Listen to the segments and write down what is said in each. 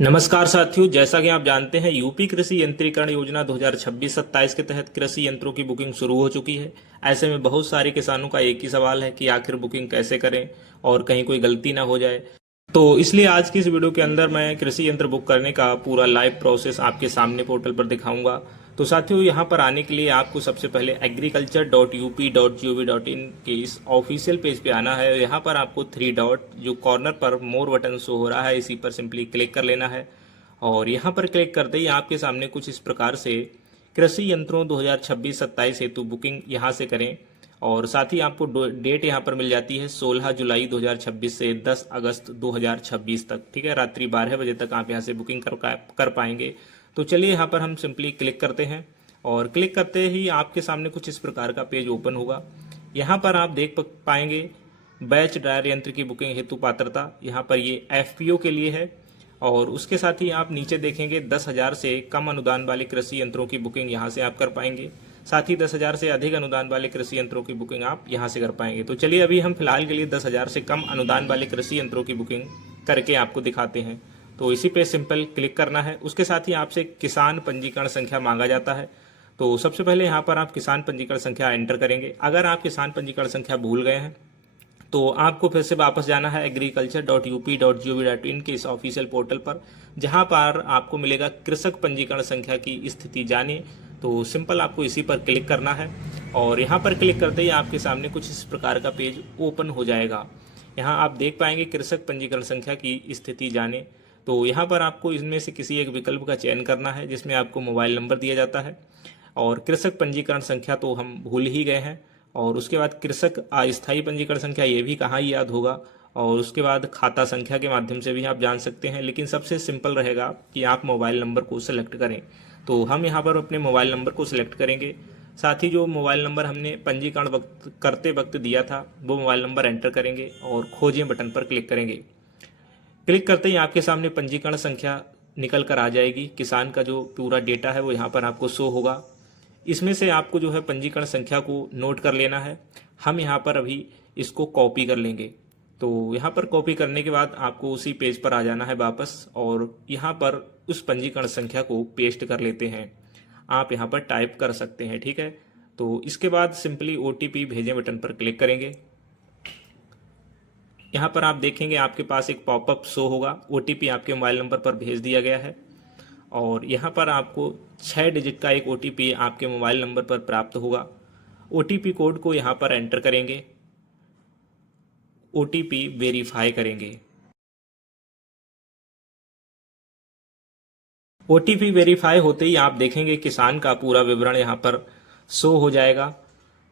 नमस्कार साथियों, जैसा कि आप जानते हैं यूपी कृषि यंत्रीकरण योजना 2026-27 के तहत कृषि यंत्रों की बुकिंग शुरू हो चुकी है। ऐसे में बहुत सारे किसानों का एक ही सवाल है कि आखिर बुकिंग कैसे करें और कहीं कोई गलती ना हो जाए। तो इसलिए आज की इस वीडियो के अंदर मैं कृषि यंत्र बुक करने का पूरा लाइव प्रोसेस आपके सामने पोर्टल पर दिखाऊंगा। तो साथियों, यहाँ पर आने के लिए आपको सबसे पहले agriculture.up.gov.in के इस ऑफिशियल पेज पे आना है। यहाँ पर आपको थ्री डॉट जो कॉर्नर पर मोर बटन शो हो रहा है, इसी पर सिंपली क्लिक कर लेना है। और यहाँ पर क्लिक करते ही आपके सामने कुछ इस प्रकार से कृषि यंत्रों 2026-27 हेतु बुकिंग यहाँ से करें। और साथ ही आपको डेट यहाँ पर मिल जाती है 16 जुलाई 2026 से 10 अगस्त 2026 तक। ठीक है, रात्रि 12 बजे तक आप यहाँ से बुकिंग कर पाएंगे। तो चलिए यहाँ पर हम सिंपली क्लिक करते हैं और क्लिक करते ही आपके सामने कुछ इस प्रकार का पेज ओपन होगा। यहाँ पर आप देख पाएंगे बैच ड्रायर यंत्र की बुकिंग हेतु पात्रता, यहाँ पर ये एफपीओ के लिए है। और उसके साथ ही आप नीचे देखेंगे 10,000 से कम अनुदान वाले कृषि यंत्रों की बुकिंग यहाँ से आप कर पाएंगे। साथ ही 10,000 से अधिक अनुदान वाले कृषि यंत्रों की बुकिंग आप यहाँ से कर पाएंगे। तो चलिए अभी हम फिलहाल के लिए 10,000 से कम अनुदान वाले कृषि यंत्रों की बुकिंग करके आपको दिखाते हैं। तो इसी पे सिंपल क्लिक करना है। उसके साथ ही आपसे किसान पंजीकरण संख्या मांगा जाता है। तो सबसे पहले यहाँ पर आप किसान पंजीकरण संख्या एंटर करेंगे। अगर आप किसान पंजीकरण संख्या भूल गए हैं तो आपको फिर से वापस जाना है agriculture.up.gov.in के इस ऑफिशियल पोर्टल पर, जहां पर आपको मिलेगा कृषक पंजीकरण संख्या की स्थिति जानिए। तो सिंपल आपको इसी पर क्लिक करना है और यहाँ पर क्लिक करते ही आपके सामने कुछ इस प्रकार का पेज ओपन हो जाएगा। यहाँ आप देख पाएंगे कृषक पंजीकरण संख्या की स्थिति जाने। तो यहाँ पर आपको इनमें से किसी एक विकल्प का चयन करना है जिसमें आपको मोबाइल नंबर दिया जाता है। और कृषक पंजीकरण संख्या तो हम भूल ही गए हैं। और उसके बाद कृषक अस्थायी पंजीकरण संख्या, ये भी कहाँ ही याद होगा। और उसके बाद खाता संख्या के माध्यम से भी आप जान सकते हैं, लेकिन सबसे सिंपल रहेगा कि आप मोबाइल नंबर को सिलेक्ट करें। तो हम यहाँ पर अपने मोबाइल नंबर को सिलेक्ट करेंगे। साथ ही जो मोबाइल नंबर हमने पंजीकरण करते वक्त दिया था वो मोबाइल नंबर एंटर करेंगे और खोजें बटन पर क्लिक करेंगे। क्लिक करते ही आपके सामने पंजीकरण संख्या निकल कर आ जाएगी। किसान का जो पूरा डेटा है वो यहाँ पर आपको शो होगा। इसमें से आपको जो है पंजीकरण संख्या को नोट कर लेना है। हम यहाँ पर अभी इसको कॉपी कर लेंगे। तो यहाँ पर कॉपी करने के बाद आपको उसी पेज पर आ जाना है वापस और यहाँ पर उस पंजीकरण संख्या को पेस्ट कर लेते हैं। आप यहाँ पर टाइप कर सकते हैं, ठीक है। तो इसके बाद सिंपली ओटीपी भेजें बटन पर क्लिक करेंगे। यहाँ पर आप देखेंगे आपके पास एक पॉपअप शो होगा, ओटीपी आपके मोबाइल नंबर पर भेज दिया गया है। और यहाँ पर आपको 6 डिजिट का एक ओटीपी आपके मोबाइल नंबर पर प्राप्त होगा। ओटीपी कोड को यहाँ पर एंटर करेंगे, ओटीपी वेरीफाई करेंगे। ओटीपी वेरीफाई होते ही आप देखेंगे किसान का पूरा विवरण यहाँ पर शो हो जाएगा,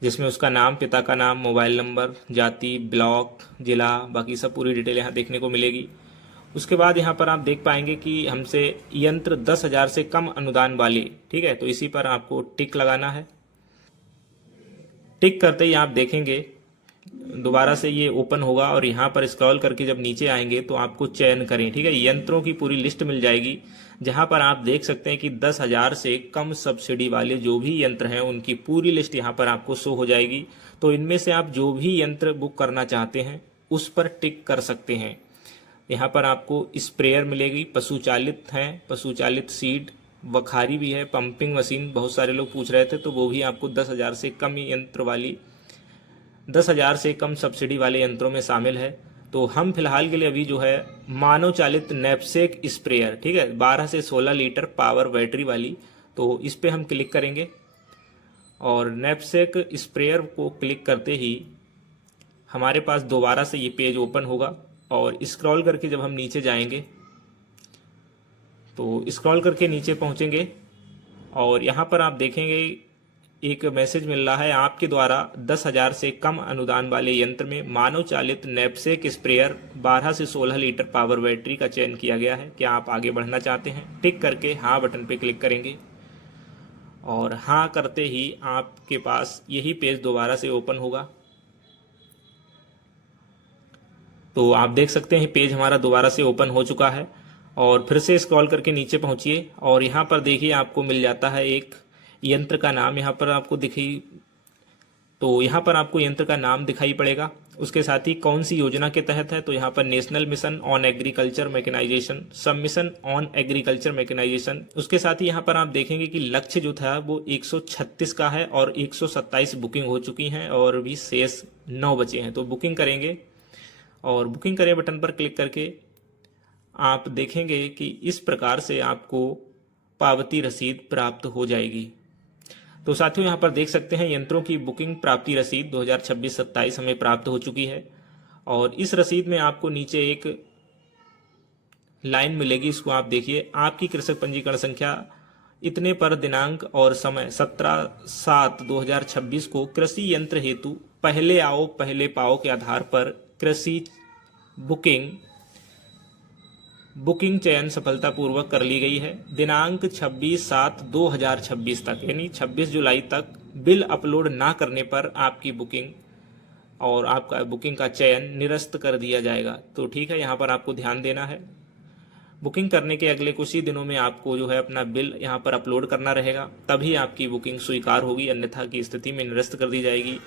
जिसमें उसका नाम, पिता का नाम, मोबाइल नंबर, जाति, ब्लॉक, जिला, बाकी सब पूरी डिटेल यहाँ देखने को मिलेगी। उसके बाद यहाँ पर आप देख पाएंगे कि हमसे यंत्र 10,000 से कम अनुदान वाले, ठीक है। तो इसी पर आपको टिक लगाना है। टिक करते ही आप देखेंगे दोबारा से ये ओपन होगा और यहाँ पर स्क्रॉल करके जब नीचे आएंगे तो आपको चयन करें, ठीक है। यंत्रों की पूरी लिस्ट मिल जाएगी, जहां पर आप देख सकते हैं कि 10,000 से कम सब्सिडी वाले जो भी यंत्र हैं उनकी पूरी लिस्ट यहाँ पर आपको शो हो जाएगी। तो इनमें से आप जो भी यंत्र बुक करना चाहते हैं उस पर टिक कर सकते हैं। यहाँ पर आपको स्प्रेयर मिलेगी, पशुचालित हैं, पशुचालित सीड, बखारी भी है, पंपिंग मशीन बहुत सारे लोग पूछ रहे थे तो वो भी आपको 10,000 से कम यंत्र वाली, 10,000 से कम सब्सिडी वाले यंत्रों में शामिल है। तो हम फिलहाल के लिए अभी जो है मानव चालित नैपसेक स्प्रेयर, ठीक है, 12 से 16 लीटर पावर बैटरी वाली, तो इस पे हम क्लिक करेंगे। और नैपसेक स्प्रेयर को क्लिक करते ही हमारे पास दोबारा से ये पेज ओपन होगा और स्क्रॉल करके जब हम नीचे जाएंगे तो स्क्रॉल करके नीचे पहुंचेंगे और यहाँ पर आप देखेंगे एक मैसेज मिल रहा है, आपके द्वारा 10,000 से कम अनुदान वाले यंत्र में मानव चालित नैपसेक स्प्रेयर 12 से 16 लीटर पावर बैटरी का चयन किया गया है, क्या आप आगे बढ़ना चाहते हैं। टिक करके हाँ बटन पे क्लिक करेंगे और हाँ करते ही आपके पास यही पेज दोबारा से ओपन होगा। तो आप देख सकते हैं पेज हमारा दोबारा से ओपन हो चुका है। और फिर से स्क्रॉल करके नीचे पहुंचिए और यहाँ पर देखिए आपको मिल जाता है एक यंत्र का नाम, यहाँ पर आपको दिखी, तो यहाँ पर आपको यंत्र का नाम दिखाई पड़ेगा उसके साथ ही कौन सी योजना के तहत है, तो यहाँ पर national mission on agriculture mechanisation, sub mission on agriculture mechanisation. उसके साथ ही यहाँ पर आप देखेंगे कि लक्ष्य जो था वो 136 का है और 127 बुकिंग हो चुकी हैं और अभी शेष 9 बचे हैं। तो बुकिंग करेंगे और बुकिंग करें बटन पर क्लिक करके आप देखेंगे कि इस प्रकार से आपको पावती रसीद प्राप्त हो जाएगी। तो साथियों यहाँ पर देख सकते हैं यंत्रों की बुकिंग प्राप्ति रसीद 2026-27 हमें प्राप्त हो चुकी है और इस रसीद में आपको नीचे एक लाइन मिलेगी, इसको आप देखिए। आपकी कृषक पंजीकरण संख्या इतने पर दिनांक और समय 17/7/2026 को कृषि यंत्र हेतु पहले आओ पहले पाओ के आधार पर कृषि बुकिंग चयन सफलतापूर्वक कर ली गई है। दिनांक 26/7/2026 तक यानी 26 जुलाई तक बिल अपलोड ना करने पर आपकी बुकिंग और आपका बुकिंग का चयन निरस्त कर दिया जाएगा। तो ठीक है, यहाँ पर आपको ध्यान देना है। बुकिंग करने के अगले कुछ ही दिनों में आपको जो है अपना बिल यहाँ पर अपलोड करना रहेगा, तभी आपकी बुकिंग स्वीकार होगी, अन्यथा की स्थिति में निरस्त कर दी जाएगी।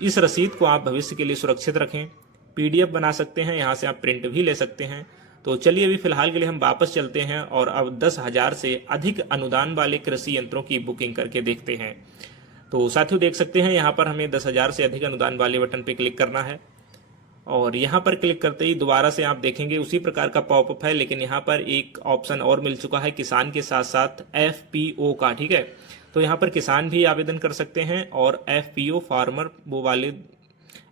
इस रसीद को आप भविष्य के लिए सुरक्षित रखें, PDF बना सकते हैं, यहाँ से आप प्रिंट भी ले सकते हैं। तो चलिए अभी फिलहाल के लिए हम वापस चलते हैं और अब 10,000 से अधिक अनुदान वाले कृषि यंत्रों की बुकिंग करके देखते हैं। तो साथियों देख सकते हैं यहाँ पर हमें 10,000 से अधिक अनुदान वाले बटन पर क्लिक करना है और यहाँ पर क्लिक करते ही दोबारा से आप देखेंगे उसी प्रकार का पॉपअप है, लेकिन यहाँ पर एक ऑप्शन और मिल चुका है किसान के साथ साथ FPO का। ठीक है, तो यहाँ पर किसान भी आवेदन कर सकते हैं और FPO फार्मर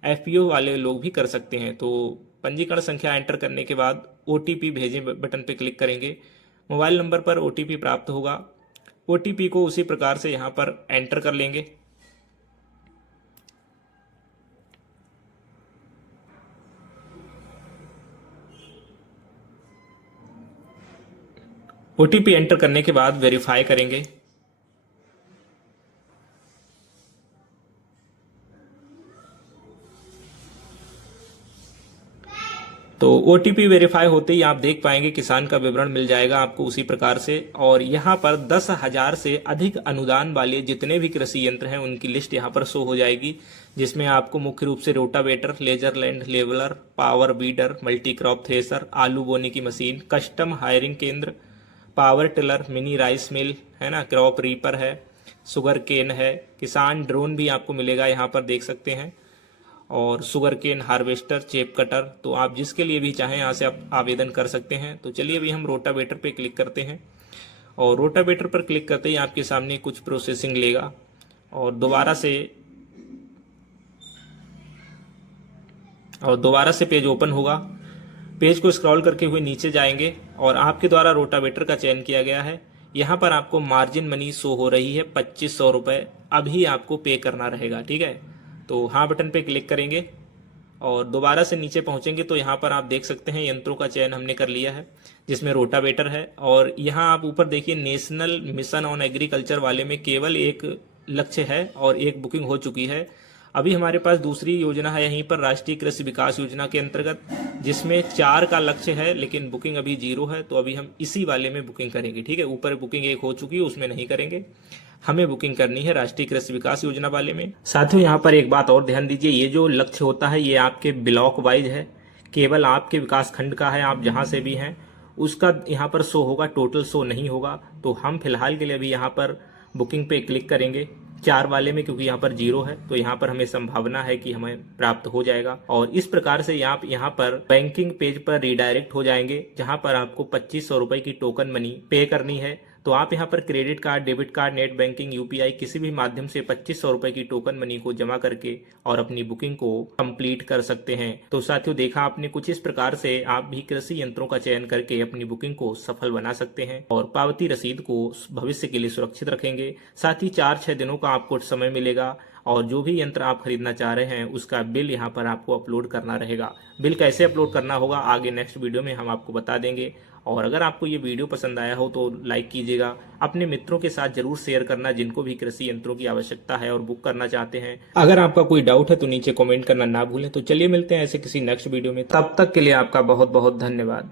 FPO वाले लोग भी कर सकते हैं। तो पंजीकरण संख्या एंटर करने के बाद OTP भेजें बटन पर क्लिक करेंगे, मोबाइल नंबर पर OTP प्राप्त होगा। OTP को उसी प्रकार से यहाँ पर एंटर कर लेंगे। OTP एंटर करने के बाद वेरीफाई करेंगे। तो OTP वेरीफाई होते ही आप देख पाएंगे किसान का विवरण मिल जाएगा आपको उसी प्रकार से, और यहाँ पर 10,000 से अधिक अनुदान वाले जितने भी कृषि यंत्र हैं उनकी लिस्ट यहाँ पर शो हो जाएगी, जिसमें आपको मुख्य रूप से rotavator, laser land leveller, power weeder, multi crop thresher, आलू बोने की मशीन, कस्टम हायरिंग केंद्र, power tiller, mini rice mill है ना, क्रॉप रीपर है, शुगर केन है, किसान ड्रोन भी आपको मिलेगा यहाँ पर देख सकते हैं, और शुगर केन हार्वेस्टर, चेप कटर। तो आप जिसके लिए भी चाहें यहाँ से आप आवेदन कर सकते हैं। तो चलिए अभी हम रोटावेटर पे क्लिक करते हैं और रोटावेटर पर क्लिक करते ही आपके सामने कुछ प्रोसेसिंग लेगा और दोबारा से पेज ओपन होगा। पेज को स्क्रॉल करके हुए नीचे जाएंगे और आपके द्वारा रोटावेटर का चयन किया गया है। यहाँ पर आपको मार्जिन मनी शो हो रही है 2500 रुपये, अभी आपको पे करना रहेगा। ठीक है, तो हाँ बटन पे क्लिक करेंगे और दोबारा से नीचे पहुंचेंगे तो यहाँ पर आप देख सकते हैं यंत्रों का चयन हमने कर लिया है, जिसमें रोटावेटर है। और यहाँ आप ऊपर देखिए नेशनल मिशन ऑन एग्रीकल्चर वाले में केवल एक लक्ष्य है और एक बुकिंग हो चुकी है। अभी हमारे पास दूसरी योजना है यहीं पर राष्ट्रीय कृषि विकास योजना के अंतर्गत, जिसमें 4 का लक्ष्य है लेकिन बुकिंग अभी 0 है। तो अभी हम इसी वाले में बुकिंग करेंगे। ठीक है, ऊपर बुकिंग एक हो चुकी है, उसमें नहीं करेंगे, हमें बुकिंग करनी है राष्ट्रीय कृषि विकास योजना वाले में। साथियों यहाँ पर एक बात और ध्यान दीजिए, ये जो लक्ष्य होता है ये आपके ब्लॉक वाइज है, केवल आपके विकास खंड का है, आप जहाँ से भी हैं उसका यहाँ पर शो होगा, टोटल शो नहीं होगा। तो हम फिलहाल के लिए अभी यहाँ पर बुकिंग पे क्लिक करेंगे 4 वाले में, क्योंकि यहाँ पर 0 है तो यहाँ पर हमें संभावना है कि हमें प्राप्त हो जाएगा। और इस प्रकार से आप यहाँ पर बैंकिंग पेज पर रिडायरेक्ट हो जाएंगे, जहाँ पर आपको 2500 रुपए की टोकन मनी पे करनी है। तो आप यहाँ पर credit card, debit card, net banking, UPI किसी भी माध्यम से 2500 रुपए की टोकन मनी को जमा करके और अपनी बुकिंग को कंप्लीट कर सकते हैं। तो साथियों देखा आपने, कुछ इस प्रकार से आप भी कृषि यंत्रों का चयन करके अपनी बुकिंग को सफल बना सकते हैं और पावती रसीद को भविष्य के लिए सुरक्षित रखेंगे। साथ ही 4-6 दिनों का आपको समय मिलेगा और जो भी यंत्र आप खरीदना चाह रहे हैं उसका बिल यहाँ पर आपको अपलोड करना रहेगा। बिल कैसे अपलोड करना होगा आगे नेक्स्ट वीडियो में हम आपको बता देंगे। और अगर आपको ये वीडियो पसंद आया हो तो लाइक कीजिएगा, अपने मित्रों के साथ जरूर शेयर करना जिनको भी कृषि यंत्रों की आवश्यकता है और बुक करना चाहते हैं। अगर आपका कोई डाउट है तो नीचे कमेंट करना ना भूलें। तो चलिए मिलते हैं ऐसे किसी नेक्स्ट वीडियो में, तब तक के लिए आपका बहुत बहुत धन्यवाद।